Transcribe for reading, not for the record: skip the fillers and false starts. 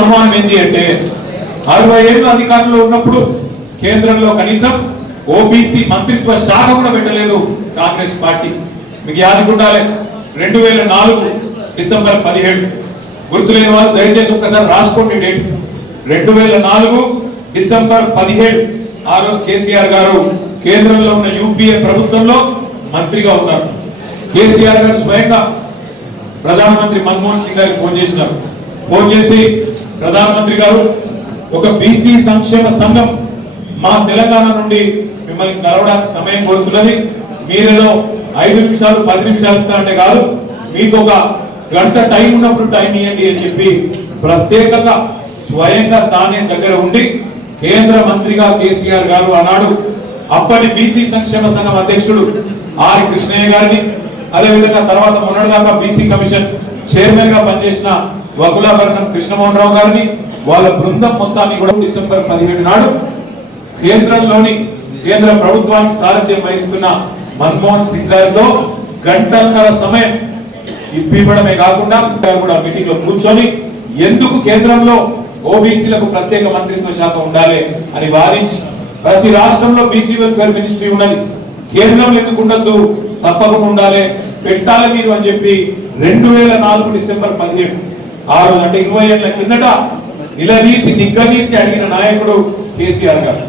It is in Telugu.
అనుమానం ఏంటి అంటే 60 ఏళ్ళు అధికారంలో ఉన్నప్పుడు కేంద్రంలో కనీసం ఓబీసీ మంత్రిత్వ శాఖ కూడా పెట్టలేదు కాంగ్రెస్ పార్టీ. మీకు యాదకుండాలి 2004 డిసెంబర్ 17 గుర్తులేని వాళ్ళు దయచేసి ఒక్కసారి రాసుకోండి డేట్. 2004 డిసెంబర్ 17 ఆ రోజు కేసీఆర్ గారు కేంద్రంలో ఉన్న యూపీఏ ప్రభుత్వంలో మంత్రిగా ఉన్నారు. కేసీఆర్ గారు స్వయంగా ప్రధానమంత్రి మన్మోహన్ సింగ్ గారికి ఫోన్ చేసినారు. ఫోన్ చేసి ప్రధానమంత్రి గారు ఒక బీసీ సంక్షేమ సంఘం మా తెలంగాణ నుండి మిమ్మల్ని కలవడానికి సమయం కోరుతున్నది. మీరేదో 5 నిమిషాలు 10 నిమిషాలు ఇస్తారంటే కాదు, మీకు ఒక గంట టైం ఉన్నప్పుడు టైం ఇవ్వండి అని చెప్పి ప్రత్యేకంగా స్వయంగా తానే దగ్గర ఉండి కేంద్ర మంత్రిగా కేసీఆర్ గారు అన్నాడు అప్పటి బీసీ సంక్షేమ సంఘం అధ్యక్షుడు ఆర్ కృష్ణయ్య గారిని, అదేవిధంగా తర్వాత మొన్నటిదాకా బీసీ కమిషన్ చైర్మన్ గా పనిచేసిన వకులాభరణం కృష్ణమోహన్ రావు గారిని వాళ్ళ బృందం మొత్తాన్ని కూడా డిసెంబర్ 17 నాడు కేంద్రంలోని కేంద్ర ప్రభుత్వానికి సారథ్యం వహిస్తున్న మన్మోహన్ సింగ్ గారితో గంటన్నర సమయం ఇప్పివ్వడమే కాకుండా కూడా మీటింగ్ లో కూర్చొని ఎందుకు కేంద్రంలో ఓబీసీలకు ప్రత్యేక మంత్రిత్వ శాఖ ఉండాలి అని వాదించి, ప్రతి రాష్ట్రంలో బీసీ వెల్ఫేర్ మినిస్ట్రీ ఉన్నది, కేంద్రంలో ఎందుకు ఉండద్దు, తప్పకుండా ఉండాలి, పెట్టాలి మీరు అని చెప్పి 2004 డిసెంబర్ 17 ఆ రోజు అంటే 20 ఏళ్ల కిందట నిలదీసి నిగ్గదీసి అడిగిన నాయకుడు కేసీఆర్ గారు.